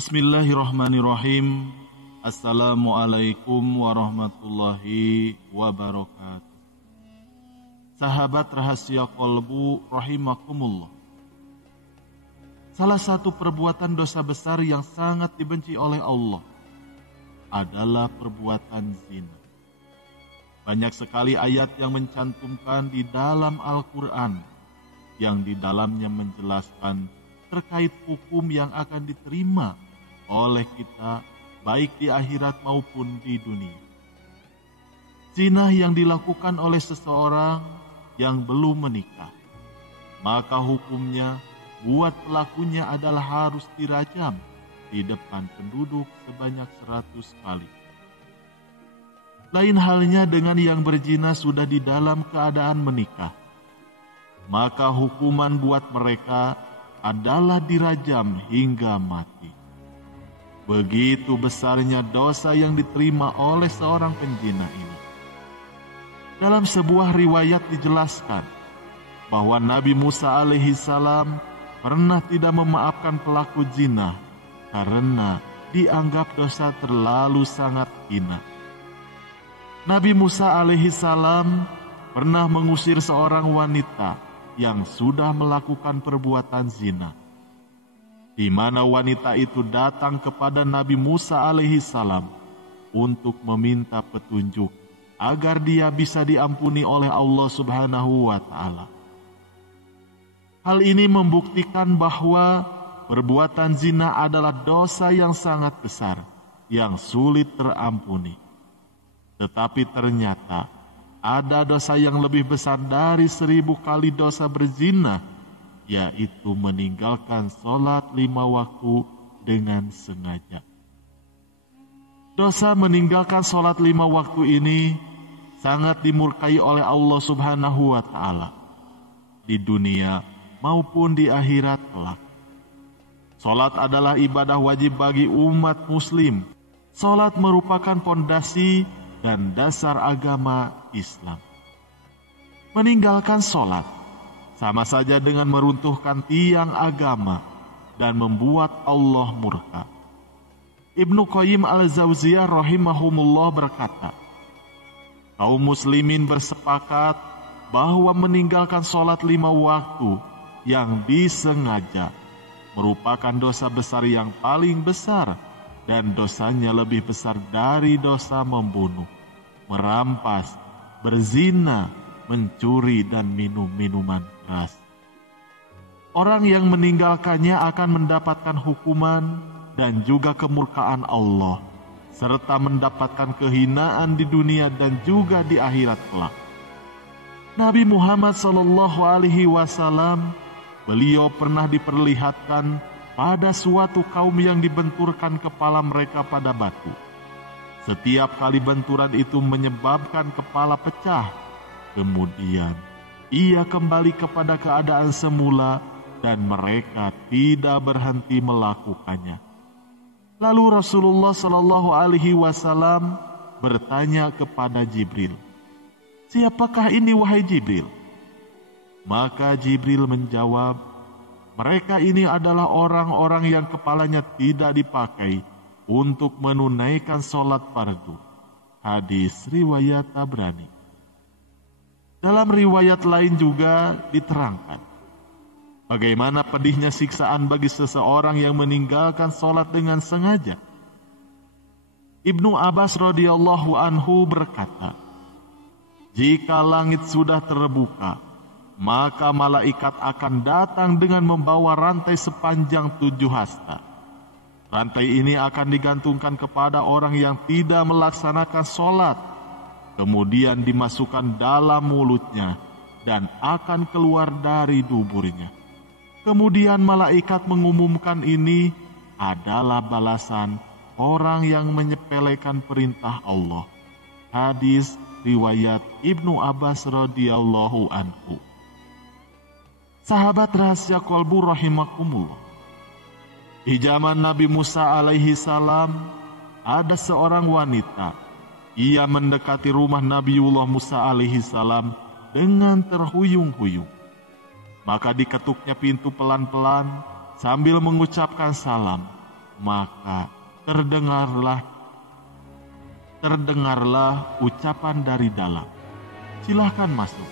Bismillahirrahmanirrahim. Assalamualaikum warahmatullahi wabarakatuh. Sahabat rahasia kolbu rahimakumullah. Salah satu perbuatan dosa besar yang sangat dibenci oleh Allah adalah perbuatan zina. Banyak sekali ayat yang mencantumkan di dalam Al-Quran yang di dalamnya menjelaskan terkait hukum yang akan diterima oleh kita baik di akhirat maupun di dunia. Zina yang dilakukan oleh seseorang yang belum menikah, maka hukumnya buat pelakunya adalah harus dirajam di depan penduduk sebanyak 100 kali. Lain halnya dengan yang berzina sudah di dalam keadaan menikah, maka hukuman buat mereka adalah dirajam hingga mati. Begitu besarnya dosa yang diterima oleh seorang penzina ini. Dalam sebuah riwayat dijelaskan bahwa Nabi Musa alaihissalam pernah tidak memaafkan pelaku zina karena dianggap dosa terlalu sangat hina. Nabi Musa alaihissalam pernah mengusir seorang wanita yang sudah melakukan perbuatan zina, di mana wanita itu datang kepada Nabi Musa alaihissalam untuk meminta petunjuk agar dia bisa diampuni oleh Allah Subhanahu wa Ta'ala. Hal ini membuktikan bahwa perbuatan zina adalah dosa yang sangat besar, yang sulit terampuni. Tetapi ternyata ada dosa yang lebih besar dari 1000 kali dosa berzina, yaitu meninggalkan sholat 5 waktu dengan sengaja. Dosa meninggalkan sholat 5 waktu ini sangat dimurkai oleh Allah Subhanahu wa Ta'ala di dunia maupun di akhirat kelak. Sholat adalah ibadah wajib bagi umat muslim. Sholat merupakan pondasi dan dasar agama Islam. Meninggalkan sholat sama saja dengan meruntuhkan tiang agama dan membuat Allah murka. Ibnu Qayyim al-Jauziyah rahimahumullah berkata, kaum muslimin bersepakat bahwa meninggalkan sholat 5 waktu yang disengaja merupakan dosa besar yang paling besar, dan dosanya lebih besar dari dosa membunuh, merampas, berzina, mencuri, dan minum minuman keras. Orang yang meninggalkannya akan mendapatkan hukuman dan juga kemurkaan Allah, serta mendapatkan kehinaan di dunia dan juga di akhirat kelak. Nabi Muhammad SAW, beliau pernah diperlihatkan pada suatu kaum yang dibenturkan kepala mereka pada batu. Setiap kali benturan itu menyebabkan kepala pecah. Kemudian ia kembali kepada keadaan semula dan mereka tidak berhenti melakukannya. Lalu Rasulullah SAW bertanya kepada Jibril, "Siapakah ini wahai Jibril?" Maka Jibril menjawab, mereka ini adalah orang-orang yang kepalanya tidak dipakai untuk menunaikan sholat fardu. Hadis riwayat Tabrani. Dalam riwayat lain juga diterangkan bagaimana pedihnya siksaan bagi seseorang yang meninggalkan sholat dengan sengaja. Ibnu Abbas radhiyallahu anhu berkata, jika langit sudah terbuka, maka malaikat akan datang dengan membawa rantai sepanjang 7 hasta. Rantai ini akan digantungkan kepada orang yang tidak melaksanakan sholat, kemudian dimasukkan dalam mulutnya dan akan keluar dari duburnya. Kemudian malaikat mengumumkan ini adalah balasan orang yang menyepelekan perintah Allah. Hadis riwayat Ibnu Abbas radhiyallahu anhu. Sahabat rahasia kolbu rahimakumullah. Di zaman Nabi Musa alaihi salam ada seorang wanita. Ia mendekati rumah Nabiullah Musa alaihi salam dengan terhuyung-huyung. Maka diketuknya pintu pelan-pelan sambil mengucapkan salam maka terdengarlah ucapan dari dalam, "Silahkan masuk."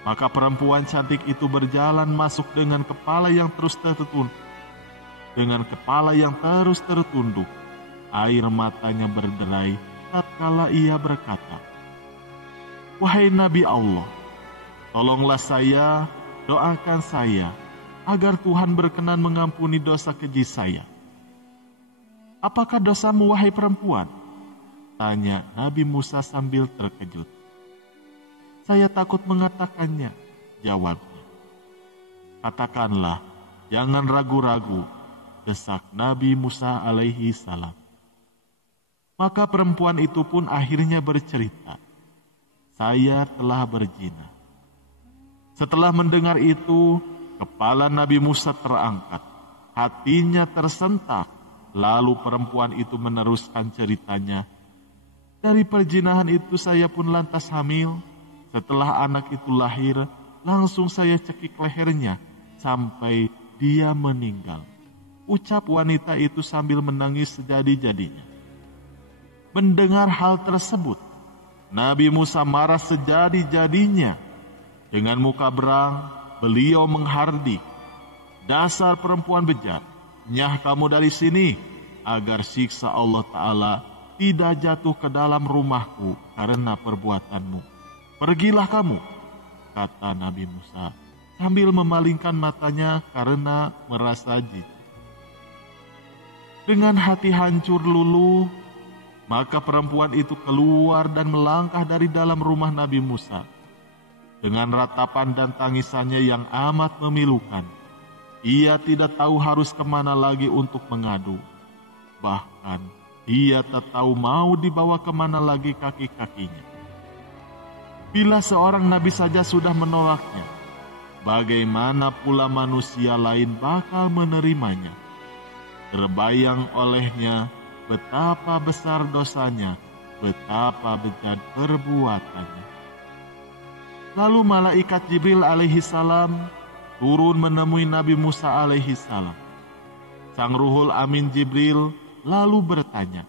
Maka perempuan cantik itu berjalan masuk dengan kepala yang terus tertunduk. Air matanya berderai tatkala ia berkata, "Wahai Nabi Allah, tolonglah saya, doakan saya, agar Tuhan berkenan mengampuni dosa keji saya." "Apakah dosamu, wahai perempuan?" tanya Nabi Musa sambil terkejut. "Saya takut mengatakannya," jawabnya. "Katakanlah, jangan ragu-ragu," desak Nabi Musa alaihi salam. Maka perempuan itu pun akhirnya bercerita, "Saya telah berzina." Setelah mendengar itu, kepala Nabi Musa terangkat, hatinya tersentak. Lalu perempuan itu meneruskan ceritanya, "Dari perzinahan itu saya pun lantas hamil. Setelah anak itu lahir, langsung saya cekik lehernya sampai dia meninggal." Ucap wanita itu sambil menangis sejadi-jadinya. Mendengar hal tersebut, Nabi Musa marah sejadi-jadinya. Dengan muka berang, beliau menghardik, "Dasar perempuan bejat, nyah kamu dari sini, agar siksa Allah Ta'ala tidak jatuh ke dalam rumahku karena perbuatanmu. Pergilah kamu," kata Nabi Musa sambil memalingkan matanya karena merasa jijik. Dengan hati hancur luluh, maka perempuan itu keluar dan melangkah dari dalam rumah Nabi Musa. Dengan ratapan dan tangisannya yang amat memilukan, ia tidak tahu harus kemana lagi untuk mengadu. Bahkan ia tak tahu mau dibawa kemana lagi kaki-kakinya. Bila seorang nabi saja sudah menolaknya, bagaimana pula manusia lain bakal menerimanya? Terbayang olehnya betapa besar dosanya, betapa bejat perbuatannya. Lalu malaikat Jibril alaihi salam turun menemui Nabi Musa alaihi salam. Sang Ruhul Amin Jibril lalu bertanya,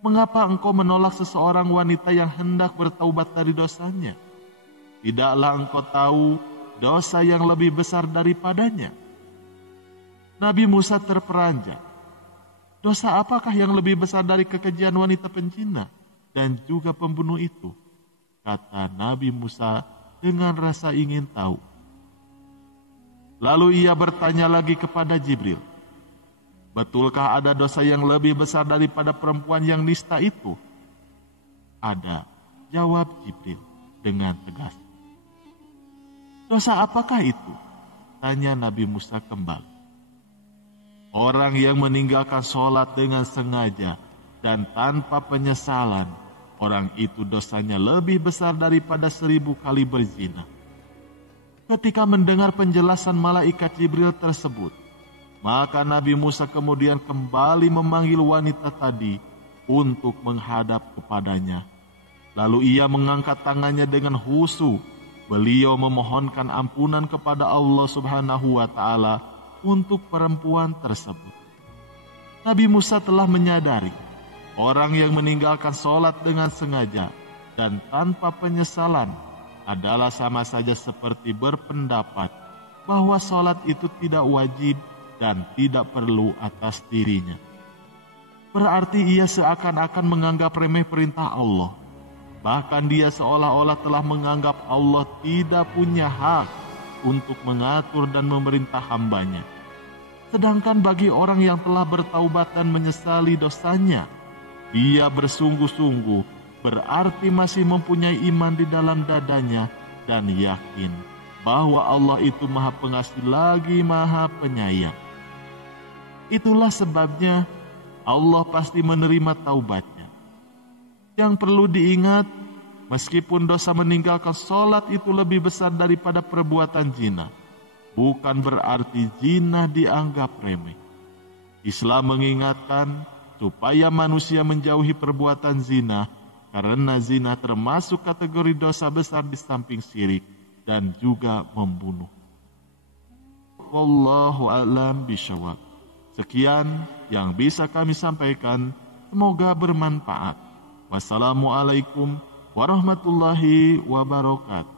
"Mengapa engkau menolak seseorang wanita yang hendak bertaubat dari dosanya? Tidaklah engkau tahu dosa yang lebih besar daripadanya?" Nabi Musa terperanjat. "Dosa apakah yang lebih besar dari kekejian wanita pencina dan juga pembunuh itu?" kata Nabi Musa dengan rasa ingin tahu. Lalu ia bertanya lagi kepada Jibril, "Betulkah ada dosa yang lebih besar daripada perempuan yang nista itu?" "Ada," jawab Jibril dengan tegas. "Dosa apakah itu?" tanya Nabi Musa kembali. "Orang yang meninggalkan sholat dengan sengaja dan tanpa penyesalan, orang itu dosanya lebih besar daripada 1000 kali berzina." Ketika mendengar penjelasan malaikat Jibril tersebut, maka Nabi Musa kemudian kembali memanggil wanita tadi untuk menghadap kepadanya. Lalu ia mengangkat tangannya dengan khusyuk. Beliau memohonkan ampunan kepada Allah Subhanahu wa Ta'ala untuk perempuan tersebut. Nabi Musa telah menyadari orang yang meninggalkan sholat dengan sengaja dan tanpa penyesalan adalah sama saja seperti berpendapat bahwa sholat itu tidak wajib dan tidak perlu atas dirinya. Berarti ia seakan-akan menganggap remeh perintah Allah. Bahkan dia seolah-olah telah menganggap Allah tidak punya hak untuk mengatur dan memerintah hambanya. Sedangkan bagi orang yang telah bertaubat dan menyesali dosanya, dia bersungguh-sungguh berarti masih mempunyai iman di dalam dadanya dan yakin bahwa Allah itu Maha Pengasih lagi Maha Penyayang. Itulah sebabnya Allah pasti menerima taubatnya. Yang perlu diingat, meskipun dosa meninggalkan sholat itu lebih besar daripada perbuatan zina, bukan berarti zina dianggap remeh. Islam mengingatkan supaya manusia menjauhi perbuatan zina, karena zina termasuk kategori dosa besar di samping syirik dan juga membunuh. Wallahu a'lam bishawab. Sekian yang bisa kami sampaikan, semoga bermanfaat. Wassalamualaikum warahmatullahi wabarakatuh.